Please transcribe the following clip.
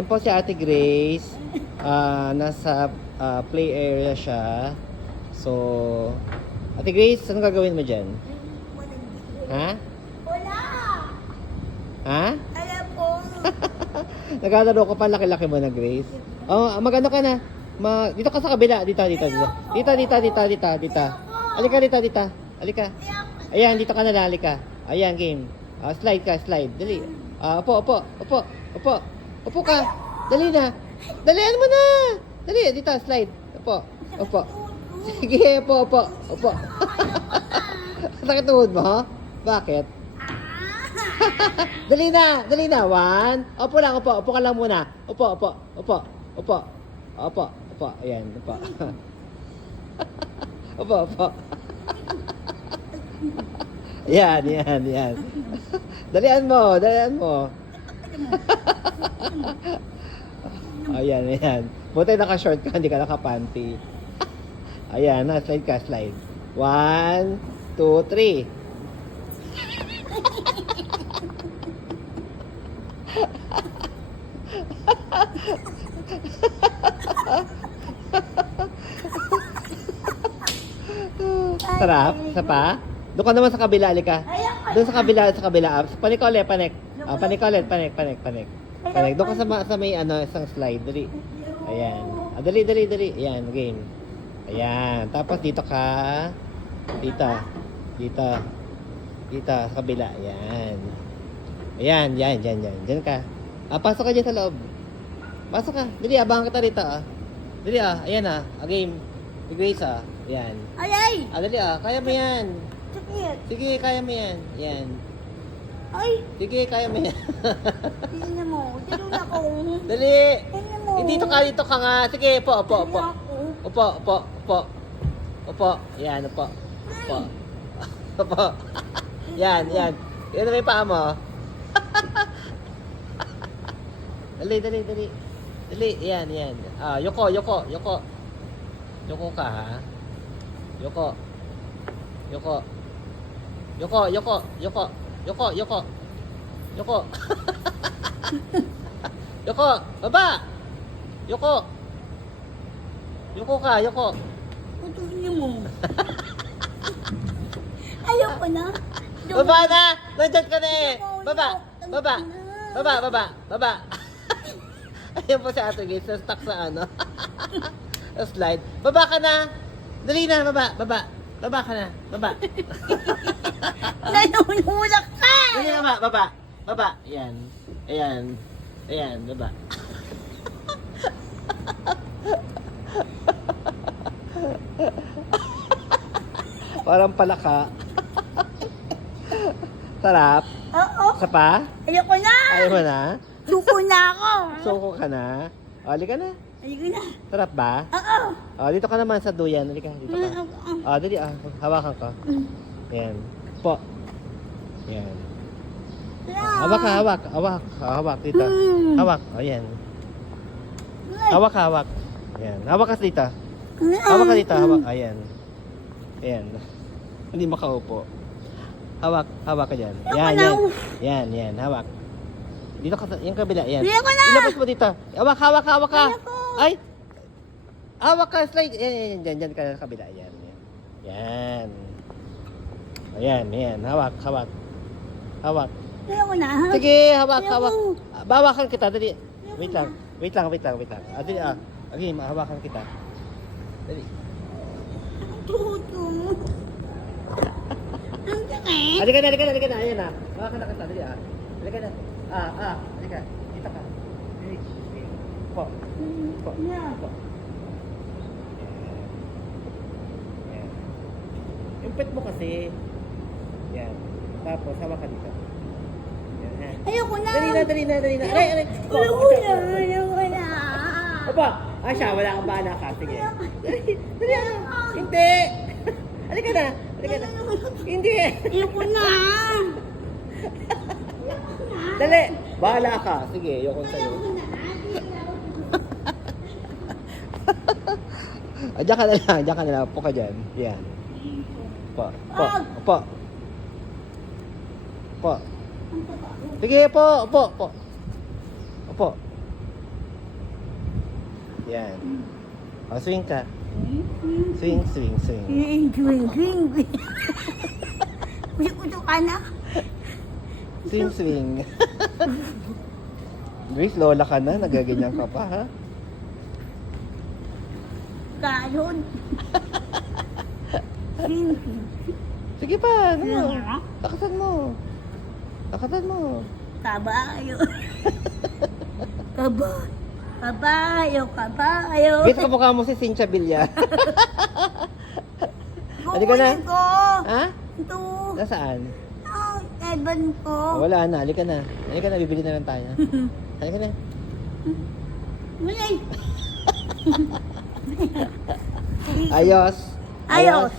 Yan po si Ate Grace. Nasa play area siya. So, Ate Grace, anong gagawin mo dyan? Ha? Wala! Ha? Alam po. Naglalaro ko pa, laki-laki mo na, Grace. Oh, magano ka na? Dito ka sa kabila. Dito. Dito. Alika, dito. Alika. Ayan, dito ka na, alika. Ayan, game. Slide ka, slide. Dali. Upo ka. Dali na. Dalian mo na. Dali, dito, slide. Upo. Sige, upo. Sakit tuhod mo, ha? Bakit? Dali na. 1. Upo ka lang muna. Upo. Ayan, upo. Upo. Yan. Dalian mo. Ayan. Buti naka-short ka, hindi ka naka-panty. Ayan, slide ka. 1, 2, 3. Sarap? Isa pa? Doon ka naman sa kabila, alika. Doon sa kabila. Panik ulit. Panik. Doon ka sa may isang slide. Dali. Ayan. Dali. Ayan, game. Ayan. Tapos dito ka. Dito. Sa kabila. Ayan. Ayan. Diyan ka. Pasok ka dyan sa loob. Pasok ka. Dali, abangan kita rito. Dali, ayan game. Grace, Ayan. Ay! Dali, kaya mo yan. Sakit. Sige, kaya mo yan. Yan. Ay! Sige, kaya mo yan. Tingnan mo. Tulong ako. Dali. Tingnan mo. Dito ka nga. Sige, upo. Tingnan ako. Upo. Yan, upo. Yan. Yan na may paa mo. Dali. Yan. Yoko. Yoko ka, ha? Yoko. Yoko, baba. Yoko ka. Tingnan mo. Ayoko na. Baba na. Nandiyan ka na eh. Baba. Ayan po si Ate Grace, na-stuck sa slide. Baba ka na. Dali na, baba. Baba ka na. Nanunulak ka! Dali na, baba. Ayan, baba. Parang palaka. Sarap. Oo. Isa pa? Ayoko na! Ayaw mo na? Suko na ako! Suko ka na? Halika na. Ayoko na. Sarap ba? Oo. Dito ka naman sa duyan. Halika, dito ka. Dali, hawakan ka. Ayan. Po. Ayan. Hawak dito. Hawak. Ayan. Hawak. Ayan. Hawak ka dito. Ayan. Ayan. Hindi makaupo. Hawak ka dyan. Yan. Hawak. Dito ka, yung kabila. Yan. Ayoko na! Ilabas mo dito. Hawak ka. Ayoko. Ay! Hawak ka, slide. Yan. Dyan ka sa kabila. Yan. Ayan. Hawak. Ayoko na. Sige, hawak. Ayoko. Bawakan kita, dali. Wait lang. Dali, okay, hawakan kita. Dali. Tuto. Ang sakit. Halika na. Ayan hawakan na kita, dali Halika na. Halika. Dito ka. Dali. Po. Yeah. Yan. Yung pet mo kasi. Yan. Tapos, hawak ka dito. Yan. Ayoko na. Dali na. Aray. Ayoko na. Opa. Siya, wala kang bahala ka. Sige. Dali. Hindi. Halika na. Hindi. Ayoko na. Dali. Bahala ka. Sige, ayoko sa'yo. Diyan ka na lang. Upo ka dyan. Yan. Upo. Sige, upo. Yan. O, swing ka. Swing, swing, swing. Swing. Gusto ka na? Swing, swing. Grace, lola ka na. Nagaganyan ka pa, ha? Kayon. Swing. Sige pa, ano mo? Lakasan mo. Lakasan mo. Kabayo. Kabayo. Grace, kamukha mo si Cynthia Villar. Halika na. Kukunin ko. Ha? Ito. Nasaan? Ay, eban ko. Wala na, halika na. Halika na, bibili na lang tayo. Halika na. Ngayon. Ayos. Ayos.